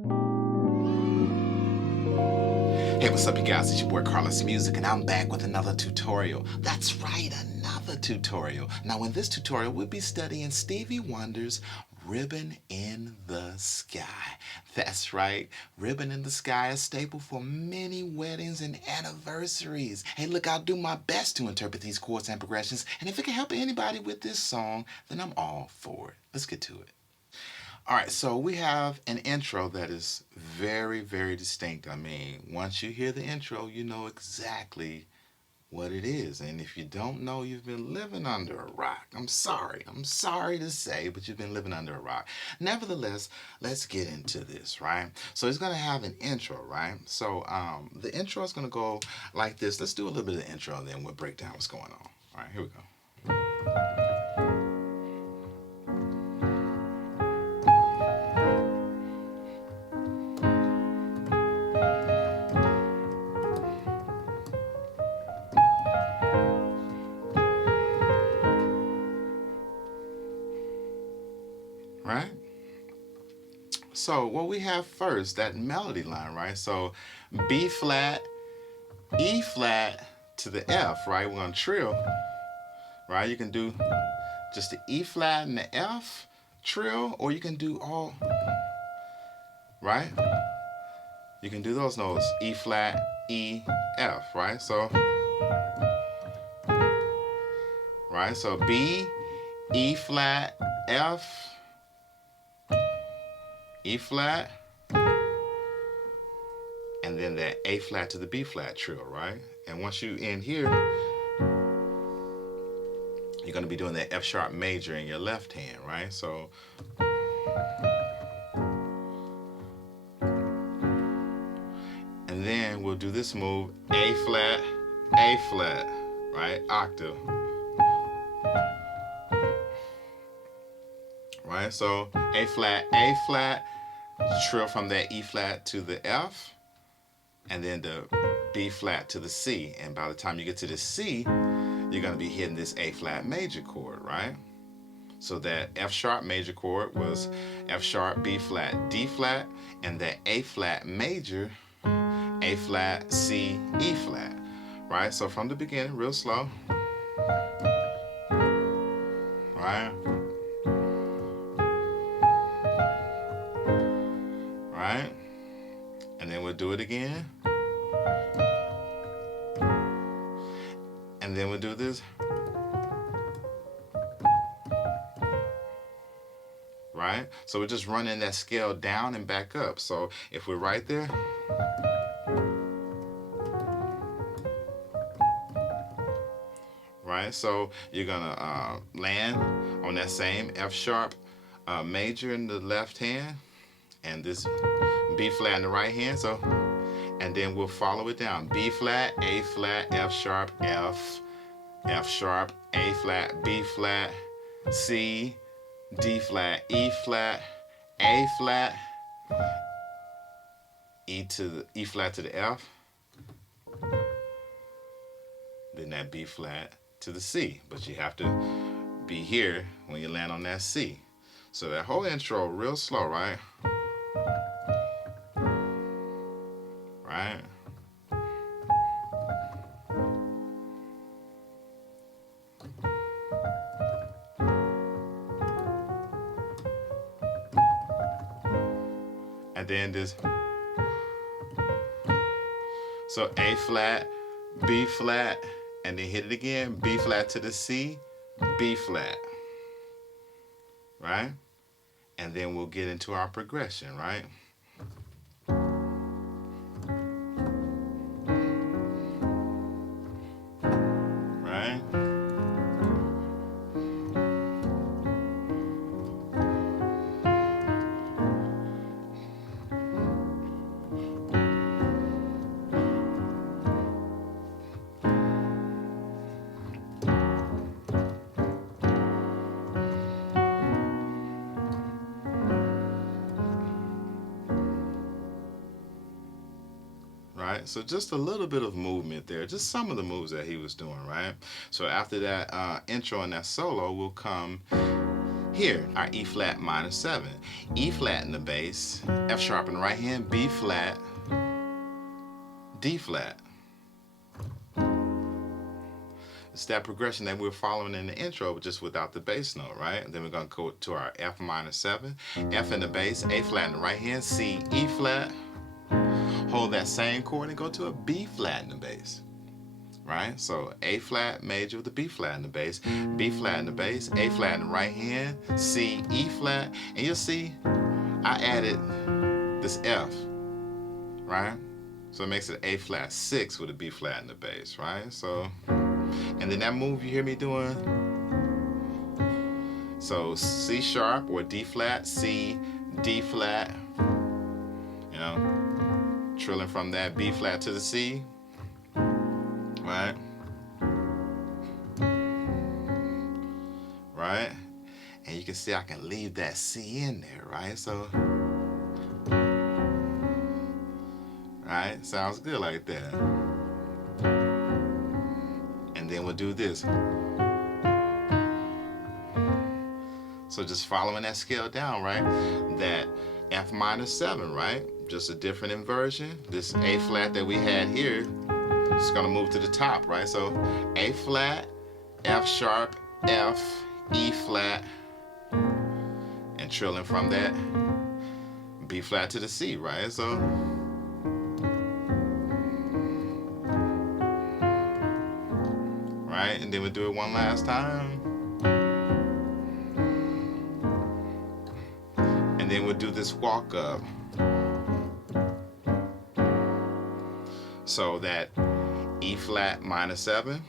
Hey, what's up, you guys? It's your boy Carlos Music, and I'm back with another tutorial. That's right, another tutorial. Now, in this tutorial, we'll be studying Stevie Wonder's Ribbon in the Sky. That's right, Ribbon in the Sky is a staple for many weddings and anniversaries. Hey, look, I'll do my best to interpret these chords and progressions, and if it can help anybody with this song, then I'm all for it. Let's get to it. All right, so we have an intro that is very, very distinct. I mean, once you hear the intro, you know exactly what it is. And if you don't know, you've been living under a rock. I'm sorry. I'm sorry to say, but you've been living under a rock. Nevertheless, let's get into this, right? So it's going to have an intro, right? So the intro is going to go like this. Let's do a little bit of the intro, and then we'll break down what's going on. All right, here we go. Right? So what we have first, that melody line, right? So B flat, E flat to the F, right? We're gonna trill, right? You can do just the E flat and the F trill, or you can do all, right? You can do those notes, E flat, E, F, right? So, right? So B, E flat, F, E flat, and then that A flat to the B flat trill, right? And once you end here, you're going to be doing that F sharp major in your left hand, right? So, and then we'll do this move, A flat, right? Octave. Right? So A flat, trill from that E flat to the F, and then the B flat to the C. And by the time you get to the C, you're going to be hitting this A flat major chord, right? So that F sharp major chord was F sharp, B flat, D flat, and that A flat major, A flat, C, E flat, right? So from the beginning, real slow, right? Right? And then we'll do it again. And then we'll do this. Right? So we're just running that scale down and back up. So if we're right there, right? So you're gonna land on that same F sharp major in the left hand, and this B flat in the right hand. So, and then we'll follow it down: B flat, A flat, F sharp, F sharp, A flat, B flat, C, D flat, E flat, A flat, E flat to the F, then that B flat to the C. But you have to be here when you land on that C. So that whole intro real slow, right? Right? And then this, so A flat, B flat, and then hit it again, B flat to the C, B flat, right? And then we'll get into our progression, right? Right? Right? So just a little bit of movement there, just some of the moves that he was doing, right? So after that intro and that solo will come Here, our E flat minor 7. E flat in the bass, F sharp in the right hand, B flat, D flat. It's that progression that we're following in the intro, but just without the bass note, right? And then we're going to go to our F minor 7, F in the bass, A flat in the right hand, C, E flat. Hold that same chord and go to a B flat in the bass, right? So A flat major with the B flat in the bass, B flat in the bass, A flat in the right hand, C, E flat, and you'll see I added this F, right? So it makes it A flat 6 with a B flat in the bass, right? So, and then that move you hear me doing, so C sharp or D flat, C, D flat, you know, trilling from that B flat to the C, right? Right? And you can see I can leave that C in there, right? So, right? Sounds good like that. And then we'll do this. So just following that scale down, right? That F minor 7, right? Just a different inversion. This A flat that we had here is gonna move to the top, right? So A flat, F sharp, F, E flat, and trilling from that B flat to the C, right? So, right? And then we'll do it one last time. And then we'll do this walk up. So that E flat minor 7.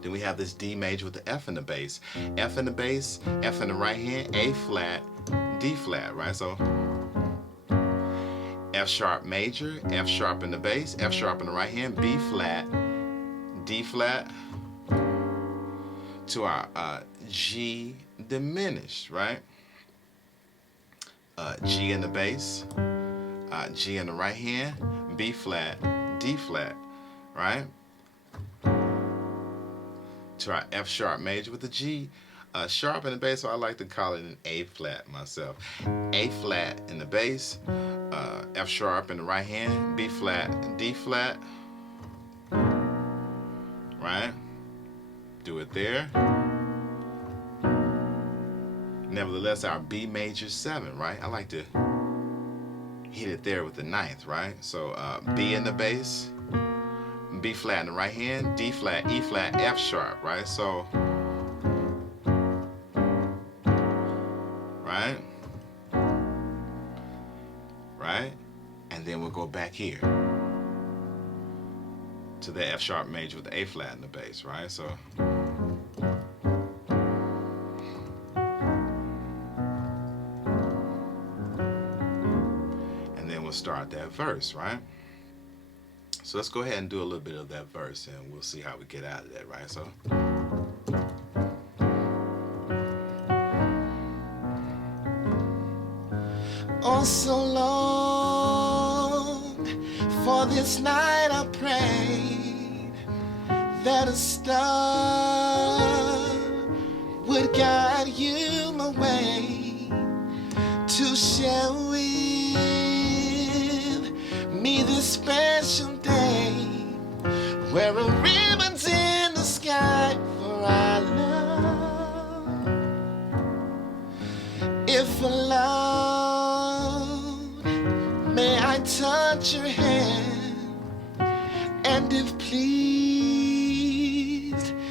Then we have this D major with the F in the bass. F in the bass, F in the right hand, A flat, D flat, right? So F sharp major, F sharp in the bass, F sharp in the right hand, B flat, D flat, to our G diminished, right? G in the bass, G in the right hand, B flat, D flat, right? To our F sharp major with the G sharp in the bass, so I like to call it an A flat myself. A flat in the bass, F sharp in the right hand, B flat, D flat, right? Do it there. Nevertheless, our B major 7, right? I like to hit it there with the 9th, right? So B in the bass, B flat in the right hand, D flat, E flat, F sharp, right? So, right? Right? And then we'll go back here to the F sharp major with the A flat in the bass, right? So, and then we'll start that verse, right? So let's go ahead and do a little bit of that verse and we'll see how we get out of that, right? So, oh, so long for this night I prayed that a star would guide you my way to share with me this special day where a ribbon's in the sky for our love. If allowed, may I touch your hand, and if pleased,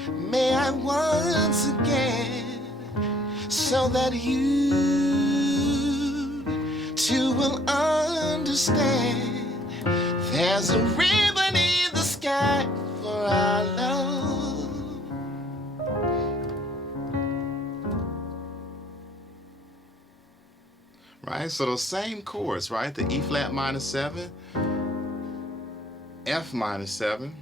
may I once again, so that you too will understand. There's a ribbon in the sky for our love. right? So those same chords, right? The E flat minor 7, F minor 7,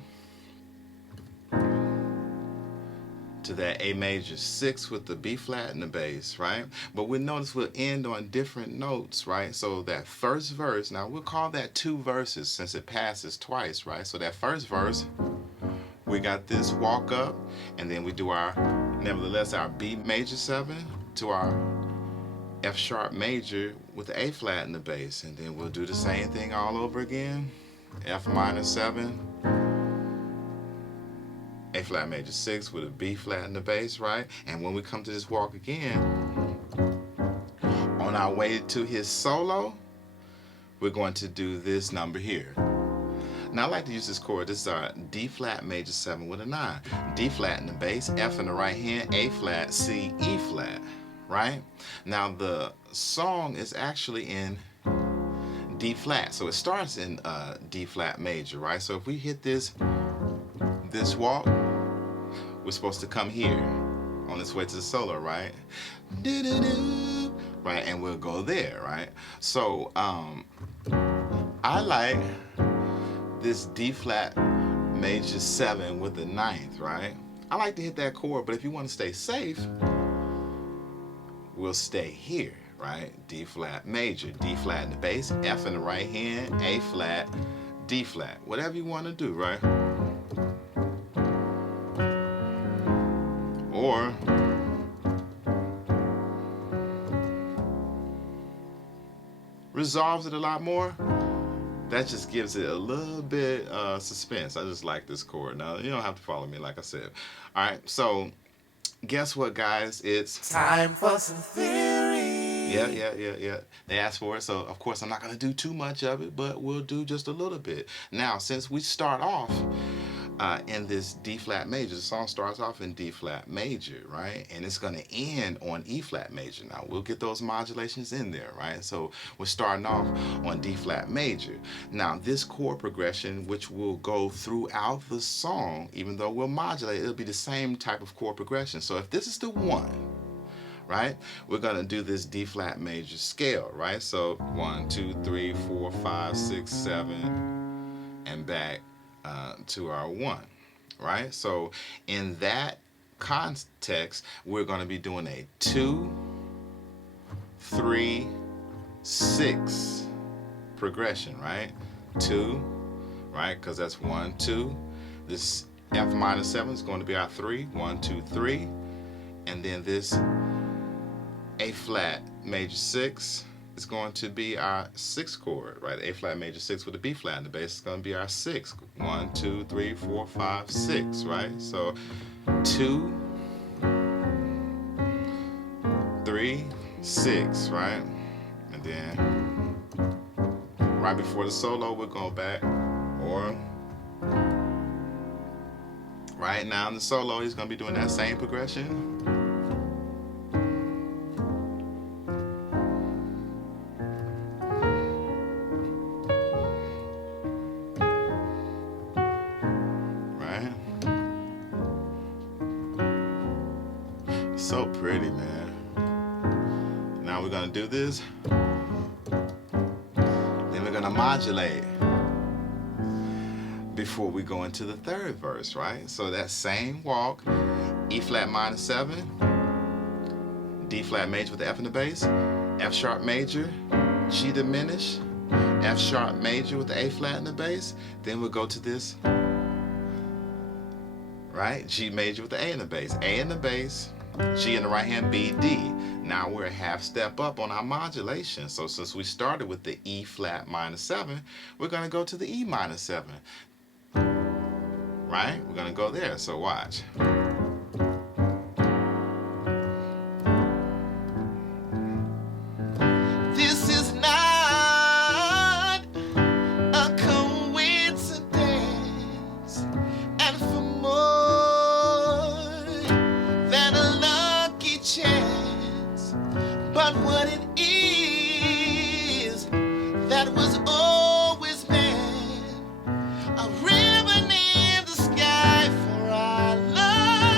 to that A major 6 with the B flat and the bass, right? But we'll notice we'll end on different notes, right? So that first verse, now we'll call that 2 verses since it passes twice, right? So that first verse, we got this walk up, and then we do our Nevertheless, our B major 7 to our F sharp major with the A flat in the bass. And then we'll do the same thing all over again. F minor 7, A flat major 6 with a B flat in the bass, right? And when we come to this walk again, on our way to his solo, we're going to do this number here. Now I like to use this chord. This is our D flat major 7 with a 9. D flat in the bass, F in the right hand, A flat, C, E flat, right? Now the song is actually in D flat, so it starts in D flat major, right? So if we hit this walk, we're supposed to come here on this way to the solo, right? Do-do-do, right, and we'll go there, right? So I like this D flat major 7 with the 9th, right? I like to hit that chord, but if you want to stay safe, we'll stay here, right? D flat major, D flat in the bass, F in the right hand, A flat, D flat, whatever you want to do, right? Or resolves it a lot more. That just gives it a little bit suspense. I just like this chord. Now, you don't have to follow me, like I said. All right, so guess what, guys? It's time for some theory. Yeah. They asked for it, so of course I'm not going to do too much of it, but we'll do just a little bit. Now, since we start off in this D flat major, the song starts off in D flat major, right? And it's going to end on E flat major. Now, we'll get those modulations in there, right? So we're starting off on D flat major. Now, this chord progression, which will go throughout the song, even though we'll modulate, it'll be the same type of chord progression. So if this is the 1, right, we're going to do this D flat major scale, right? So 1, 2, 3, 4, 5, 6, 7, and back to our 1, right? So in that context, we're going to be doing a 2, 3, 6 progression, right? 2, right? Because that's 1, 2. This F minor 7 is going to be our 3, 1, 2, 3, and then this A flat major 6 is going to be our 6th chord, right? A flat major 6 with a B flat in the bass is going to be our 6th. 1, 2, 3, 4, 5, 6, right? So 2, 3, 6, right? And then right before the solo, we'll go back, or right now in the solo, he's going to be doing that same progression. So pretty, man. Now we're gonna do this. Then we're gonna modulate before we go into the 3rd verse, right? So that same walk, E flat minor 7, D flat major with the F in the bass, F sharp major, G diminished, F sharp major with the A flat in the bass. Then we'll go to this, right? G major with the A in the bass, A in the bass, G in the right hand, B, D. Now we're a half step up on our modulation. So since we started with the E flat minor 7, we're going to go to the E minor 7. Right? We're going to go there. So watch. This is not a coincidence, and for more than a lucky chance, but what it is that was always meant, a ribbon in the sky for our love.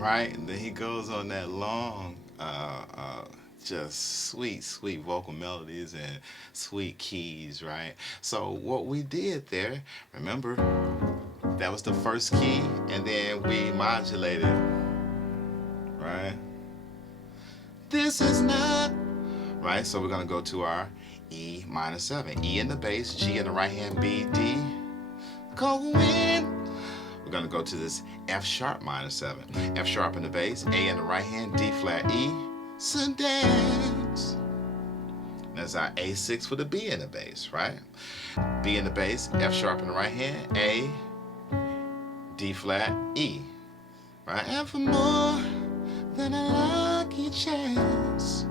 right? And then he goes on that long, just sweet, sweet vocal melodies and sweet keys, right? So what we did there, remember, that was the first key, and then we modulated, right? This is not, right? So we're gonna go to our E minor 7. E in the bass, G in the right hand, B, D. Go in. We're gonna go to this F sharp minor 7. F sharp in the bass, A in the right hand, D flat, E. So dance. That's our A6 for the B in the bass, right? B in the bass, F sharp in the right hand, A, D flat, E, right? And for more than a lucky chance,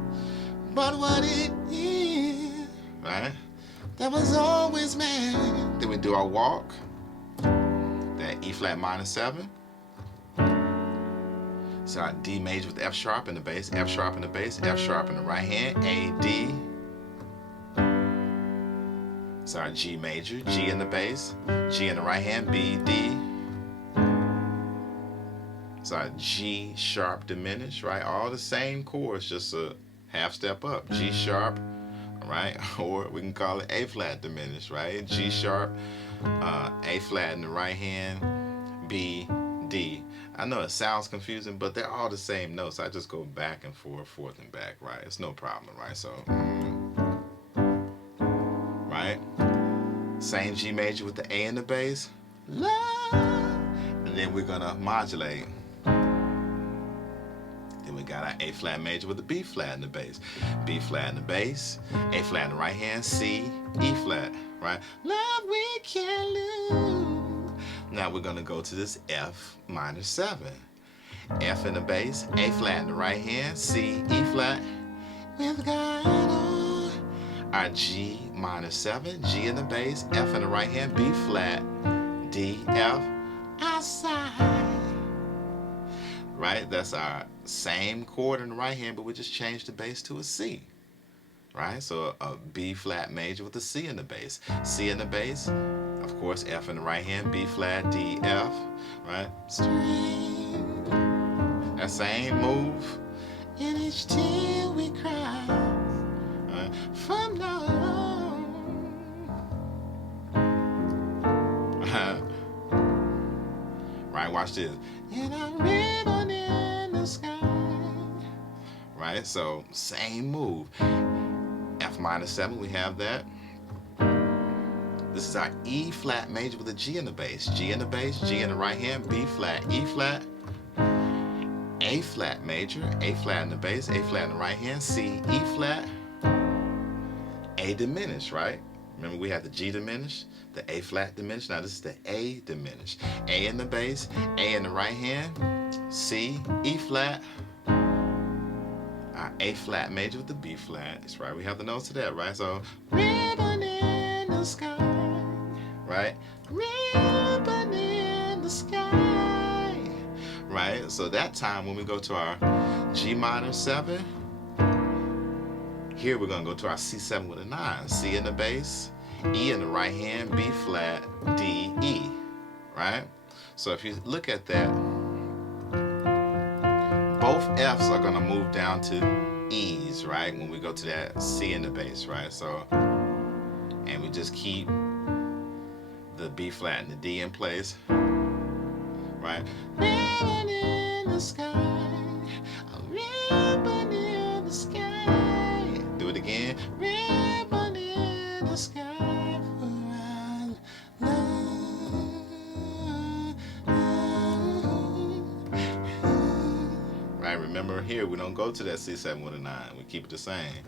but what it is, right? That was always meant. Then we do our walk, that E flat minor 7. So our D major with F sharp in the bass, F sharp in the bass, F sharp in the right hand, A, D. So our G major, G in the bass, G in the right hand, B, D. So our G sharp diminished, right? All the same chords, just a half step up. G sharp, right? Or we can call it A flat diminished, right? G sharp, A flat in the right hand, B, D. I know it sounds confusing, but they're all the same notes. I just go back and forth and back, right? It's no problem, right? So, right? Same G major with the A in the bass. And then we're gonna modulate. Then we got our A flat major with the B flat in the bass. B flat in the bass, A flat in the right hand, C, E flat, right? Love we can't lose. Now we're gonna go to this F minor 7. F in the bass, A flat in the right hand, C, E flat. With God on. Our G minor 7, G in the bass, F in the right hand, B flat, D, F, outside. Right? That's our same chord in the right hand, but we just changed the bass to a C. Right? So a B flat major with a C in the bass. C in the bass, of course, F in the right hand, B flat, D, F, right? String. That same move. In each tear we cry, right? From now on. Right, watch this. And I'm ribbon in the sky. Right, so same move. F minor 7, we have that. This is our E flat major with a G in the bass. G in the bass, G in the right hand, B flat, E flat. A flat major, A flat in the bass, A flat in the right hand, C, E flat. A diminished, right? Remember we had the G diminished, the A flat diminished. Now this is the A diminished. A in the bass, A in the right hand, C, E flat. Our A flat major with the B flat. That's right, we have the notes to that, right? So, ribbon in the sky, right? Ribbon in the sky, right? So that time when we go to our G minor 7, here we're gonna go to our C7 with a 9. C in the bass, E in the right hand, B flat, D, E, right? So if you look at that, both F's are gonna move down to E's, right? When we go to that C in the bass, right? So, and we just keep the B flat and the D in place, right? Ribbon in the sky, a ribbon in the sky. Do it again. Ribbon in the sky for our love. Right, remember here we don't go to that C7 with a 9. We keep it the same.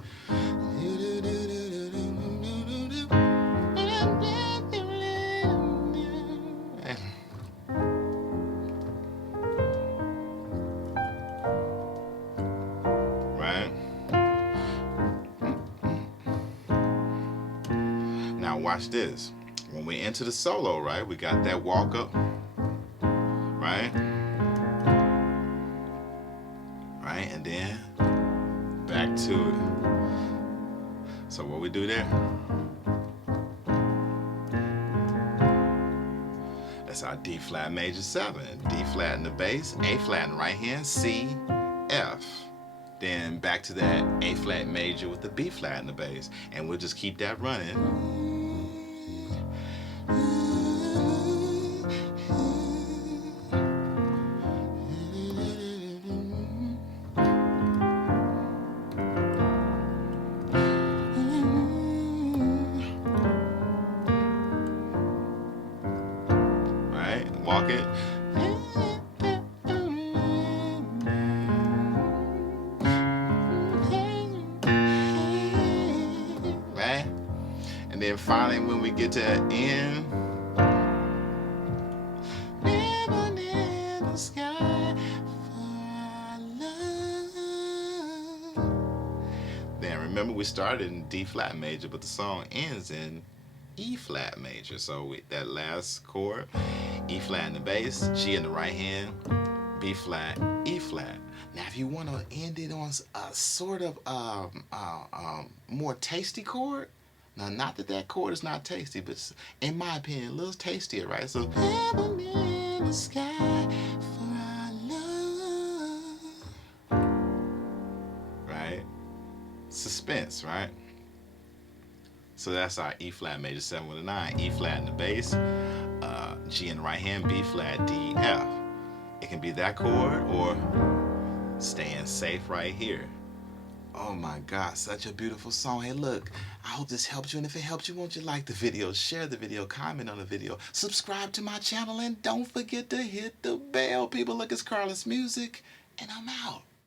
Right? Now watch this. When we enter the solo, right, we got that walk up, right? Right, and then back to it. So what we do there? That's our D flat major 7. D flat in the bass, A flat in the right hand, C, F. Then back to that A flat major with the B flat in the bass. And we'll just keep that running. Right? Walk it. Right? And then finally when we get to the end, ribbon in the sky for our love. Then remember we started in D flat major, but the song ends in E flat major. So that last chord, E flat in the bass, G in the right hand, B flat, E flat. Now if you want to end it on a sort of more tasty chord, now not that chord is not tasty, but in my opinion a little tastier, right? So heaven in the sky for our love, right? Suspense, right? So that's our E flat major 7 with a 9. E flat in the bass, G in the right hand, B flat, D, F. It can be that chord or staying safe right here. Oh my God, such a beautiful song. Hey look, I hope this helped you, and if it helped you, won't you like the video, share the video, comment on the video, subscribe to my channel, and don't forget to hit the bell. People, look, it's Carlos Music, and I'm out.